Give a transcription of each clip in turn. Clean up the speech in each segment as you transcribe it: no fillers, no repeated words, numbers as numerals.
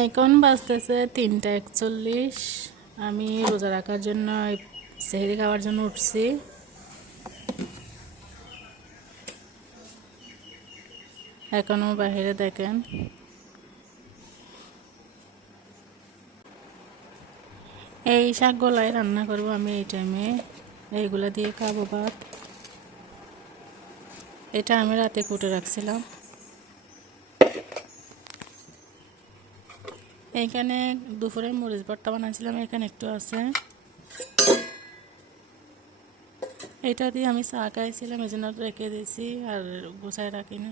এখন বাজতেছে 3টা 41। আমি রোজা রাখার জন্য সেহরি খাওয়ার জন্য উঠছি। এখনো বাইরে দেখেন এই শাকগুলাই রান্না করব আমি এই টাইমে। এইগুলা দিয়ে খাবো ভাত। এটা আমি রাতে কুটে রাখছিলাম। এইখানে দুপুরে মরিচ ভর্তা বানাইছিলাম, এখানে একটু আছে। এটা দিয়ে আমি চা খাইছিলাম, এই জন্য রেখে দিয়েছি আর গুছাই রাখিনি।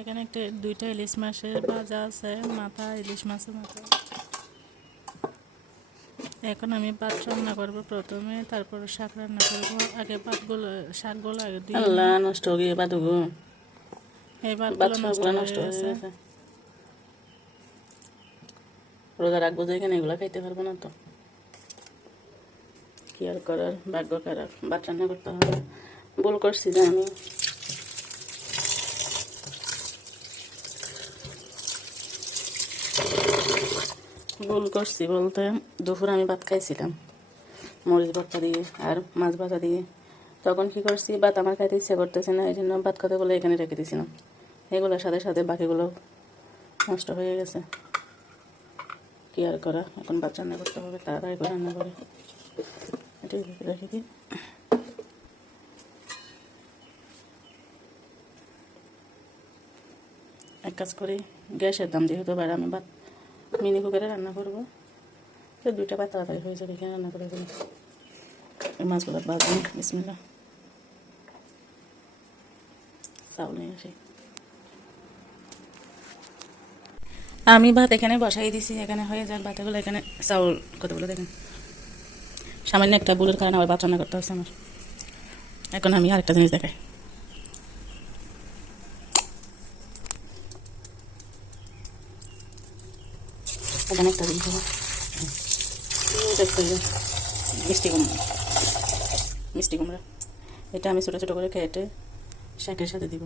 এখানে একটা 2টা ইলিশ মাছের ভাজা আছে, মাথা ইলিশ মাছের মাথা। এখন আমি ভাত রান্না করবো প্রথমে, তারপর শাক রান্না করবো। আগে শাকগুলো আগে দিয়ে আল্লাহ নষ্ট হয়ে গিয়ে বাদুগো এই ভাতগুলো নষ্ট হয়ে নষ্ট হয়ে গেছে। গেছে। রোজা রাখবো যে এখানে এগুলো খাইতে পারবো না তো, কি আর করার, ভাগ্য খারাপ। ভাত রান্না করতে হবে। ভুল করছি যে আমি। ভুল করছি বলতে, দুপুর আমি ভাত খাইছিলাম মরিচ ভর্তা দিয়ে আর মাছ ভাজা দিয়ে। তখন কি করছি, ভাত আমার খাইতে ইচ্ছে করতেছে না, এই জন্য ভাত কথাগুলো এখানে রেখে দিয়েছিলাম। এগুলোর সাথে সাথে বাকিগুলো নষ্ট হয়ে গেছে। কি আর করা, এখন ভাত রান্না করতে হবে, তাড়াতাড়ি করে রান্না করে এটা রেখে দিই। এক কাজ করি, গ্যাসের দাম যেহেতু বাইরে, আমি ভাত মিনি কুকারে রান্না করবো। তো 2টা ভাত তাড়াতাড়ি হয়ে যাবে, এখানে রান্না করে দেবো। এই মাছগুলো ভাজবো। বিসমিল্লাহ। চাউল নিয়ে আসি। আমি ভাত এখানে বসাই দিছি, এখানে হয়ে যাক ভাতগুলো। এখানে চাউল কতগুলো দেখেন, সামান্য একটা ভুলের কারণে আবার ভাত রান্না করতে হচ্ছে আমার। এখন আমি আরেকটা জিনিস দেখাই। এখানে একটা জিনিস মিষ্টি কুমড়া। মিষ্টি কুমড়া এটা আমি ছোটো ছোটো করে কেটে শাকের সাথে দিব।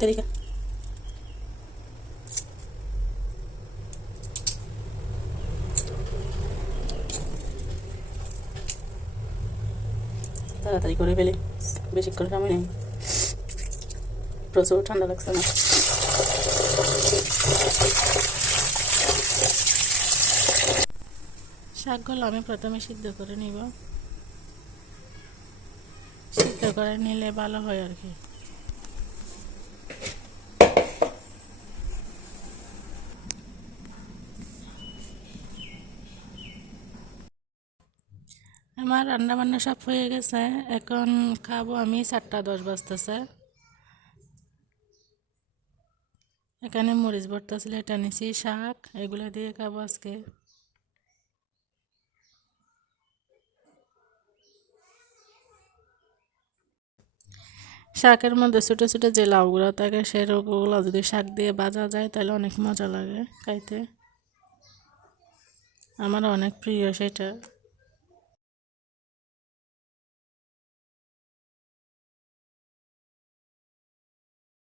তরিকা তাড়াতাড়ি করে ফেলি, বেশি করে সময় নেই। প্রচুর ঠান্ডা লাগছে না। শাকগুলো আমি প্রথমে সিদ্ধ করে নিব। সিদ্ধ করে নিলে ভালো হয় আর কি। আমার রান্না বান্না সব হয়ে গেছে, এখন খাবো আমি। 4টা 10 বাজতেছে। এখানে মরিচ ভর্তা ছিল, এটা নিছি। শাক এগুলো দিয়ে খাবো আজকে। শাকের মধ্যে ছোটো ছোটো যে লাউগুলো থাকে, সেই রোগগুলো যদি শাক দিয়ে ভাজা যায় তাহলে অনেক মজা লাগে খাইতে। আমার অনেক প্রিয় সেটা।